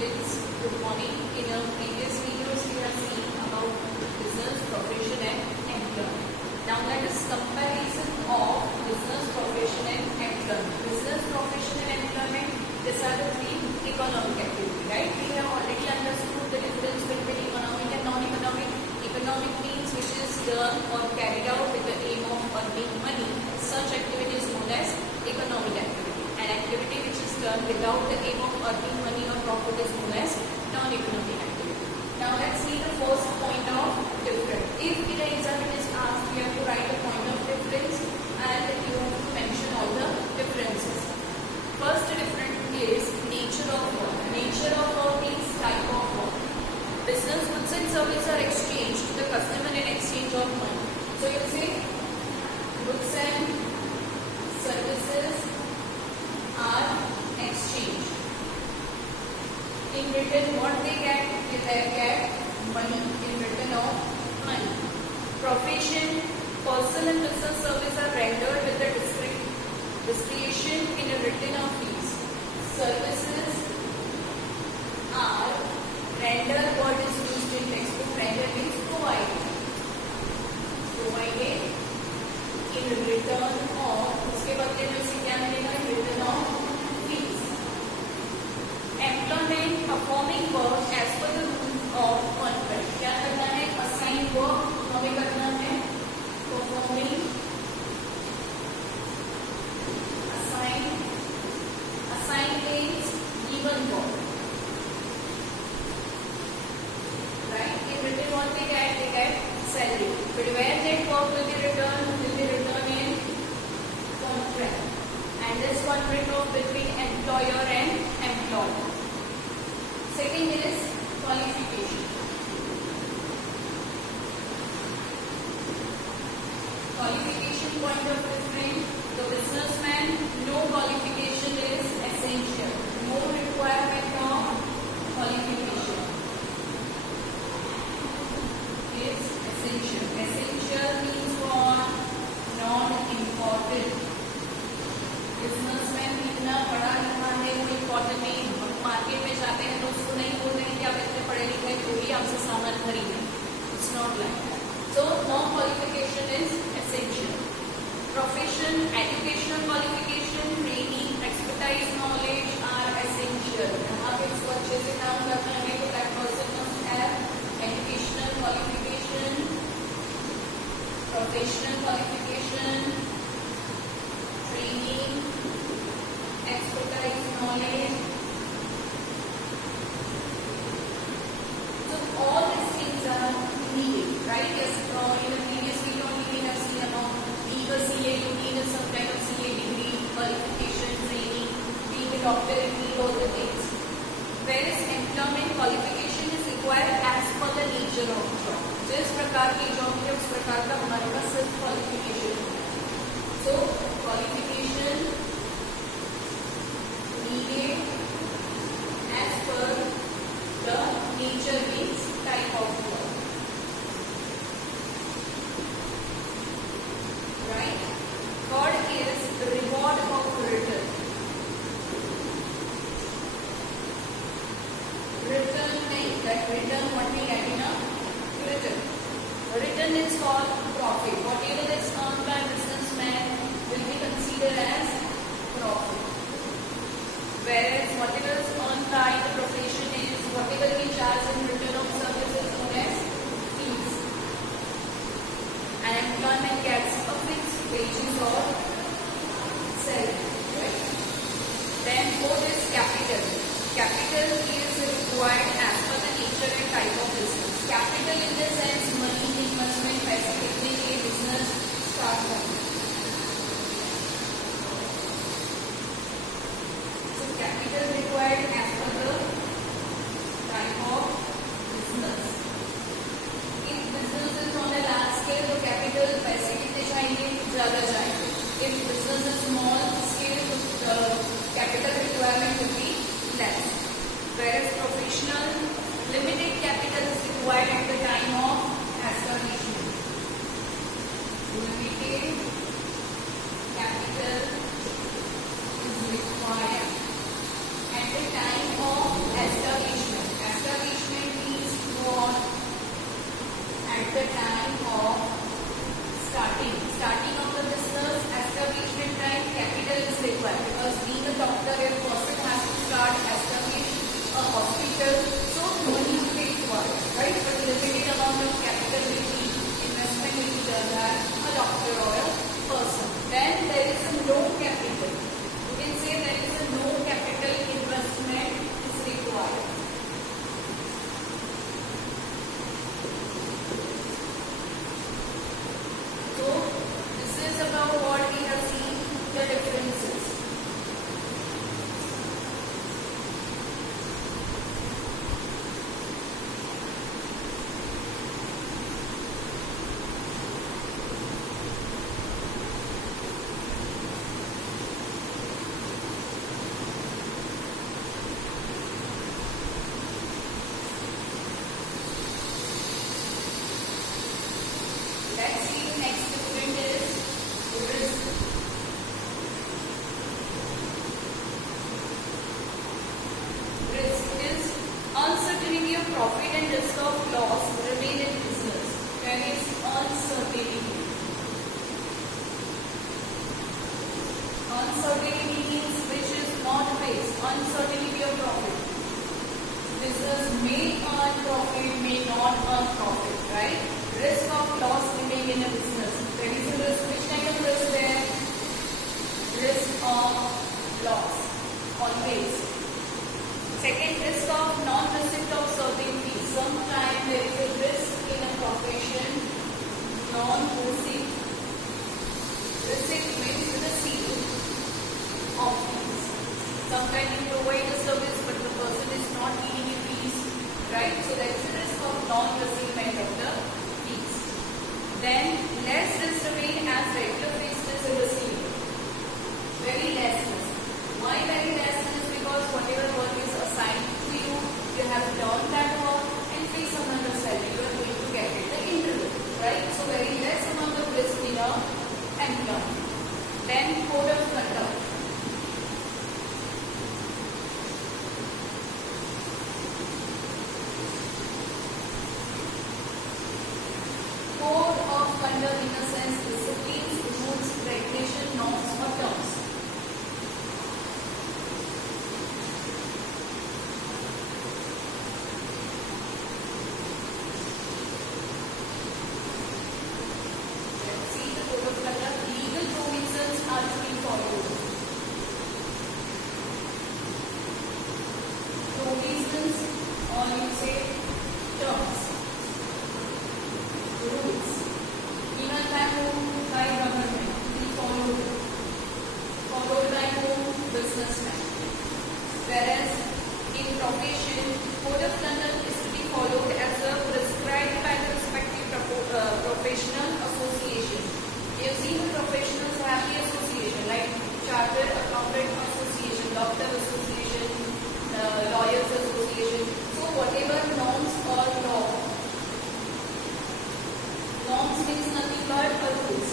students, good morning. In our previous videos we have seen about business, profession and employment. Now let us comparison of business, profession and employment. Business, profession and employment, these are the three economic activity, right? We have already understood the difference between economic and non-economic. Economic means which is done or carried out with the aim of earning money. Such activity is known as economic activity. An activity which is done without the aim of earning money or profit is known as non-economic activity. Now let's see the first point of difference. If in an exam it is asked, we have to write a point of difference and you have to mention all the differences. First difference is nature of work. Nature of work means type of work. Business goods and services are exchanged to the customer in exchange of money. So you say goods and services are exchanged. In return, what they get? They get money in return of money. Profession, personal and business services are rendered with the discretion in a return of fees. Services are rendered. What is used in textbook? Render means provided. Provided in return of, उसके बदले में उसे क्या मिलेगा? In return of fees. Employment, performing work as per the rule of contract. क्या करना है? Assign work हमें करना है. Performing, assign means given work. Right? In return what they get salary. But where that work will be returned in contract. And this contract of between employer and employee. Second is qualification. Qualification point of difference. The businessman, no qualification is essential. No requirement of qualification is essential. Essential means what? Non-important. Businessman इतना पढ़ा लिखा है वो important नहीं. Market में जाते हैं तो उसको नहीं बोल रहे कि आप इतने पढ़े लिखे तो ही आपसे सामान खरीदें. It's not like that. So no qualification is essential. Profession, educational qualification, training, expertise, knowledge are essential. आप इसको अच्छे से काम करना है तो that person must have educational qualification, professional qualification, training, expertise, knowledge. So all these things are needed, right? Yes, in the previous video we have seen about being a CA, you need some kind of CA degree, qualification, training, being a doctor, you need all the things. Whereas employment qualification is required as per the nature of job. जिस प्रकार की job है उस प्रकार का हमारे पास सिर्फ qualification है. So qualification needed as per the nature means type of work. Right? Third is the reward of return. Return means that return what we get in a return. Return is called profit. Whatever is earned by businessman will be considered as profit. Whereas whatever is earned by the profession is whatever we charge in return of service is known as fees. And employment gets a fixed wages or salary. Right? Then fourth is capital. Capital is required as per the nature and type of business. Capital in the sense money, investment, पैसे कितने के business start करना. So capital required as per the type of business. If business is on a large scale, तो capital पैसे कितने चाहिए? ज़्यादा चाहिए. If business is small scale, तो capital requirement will be less. Whereas professional, limited capital is required at the time of establishment. Limited capital is required at the time of establishment. profit and risk of loss remain in business. There is uncertainty. Uncertainty means which is not fixed. Uncertainty of profit. Business may earn profit, may not earn profit, right? Risk of loss remain in a business. There is a risk. Which kind of risk there? Risk of loss. Always. Second, risk of non-receipt of certain fees. Sometimes there is a risk in a profession, non-receipt. Receipt means receipt of fees. Sometimes you provide a service but the person is not giving you fees, right? So there is a risk of non-receipt of the fees. Then less risk remain as regular fees is received. Very less risk. Why very less risk? Because whatever work is assigned to you, you have done that work and pay some other salary. You are going to get it the interview, right? So very less amount of risk in a employment. Then code of conduct. Code of conduct in a sense disciplines, rules, regulation, norms or terms. Provisions or you say terms, rules, given by whom? By government, be followed by whom? Businessmen. Whereas in profession, code of conduct is to be followed as a prescribed by the respective professional association. You have seen the professionals have the association like Chartered Accountant Association, Doctor Association, Lawyers Association. So whatever norms or law, norms means nothing but rules.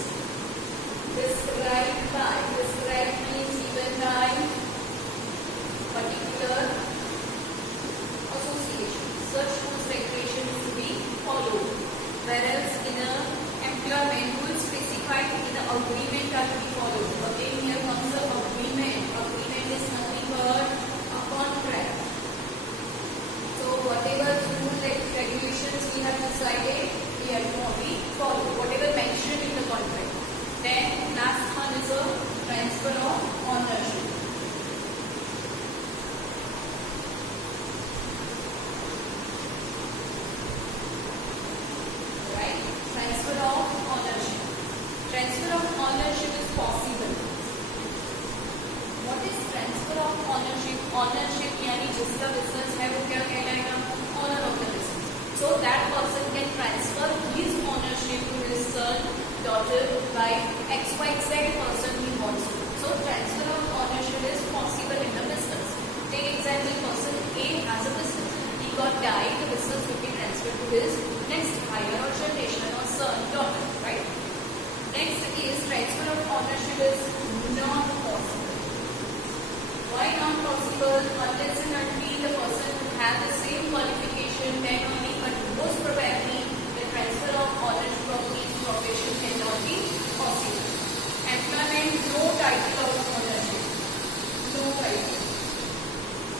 Prescribed by, prescribed means given by particular association. Such rules regulations to be followed. Whereas in a employment, rules specified in the agreement are to be followed. Again here comes the agreement. Agreement is nothing but a contract. So whatever rules and regulations we have decided, we have to only follow. Whatever mentioned in the contract. Then last one is a transfer of ownership. Right? Transfer of ownership. Transfer of ownership is possible. What is transfer of ownership? Ownership यानी जिसका business है वो क्या कहलाएगा? Owner of the business. So that person can transfer his ownership to his son, daughter, wife, XYZ person he wants to. So transfer of ownership is possible in the business. Take example, person A has a business. He got died, the business will be transferred to his next higher or generation or son, daughter, right? Next is transfer of ownership is not possible. Why not possible? Unless and until the person has the same qualification, then only, but most probably the transfer of ownership of his profession cannot be possible. Employment, no title of ownership. No title.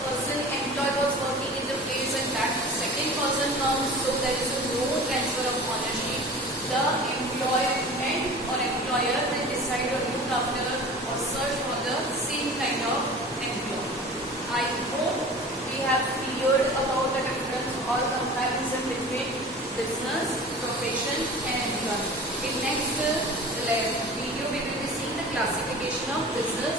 Person employed was working in the place and that second person comes, so there is no transfer of ownership. The employment or employer will decide or look after or search for the same kind of employee. I hope we have cleared about the difference or comparison between business, profession and employment. In next video we will be seeing the classification of business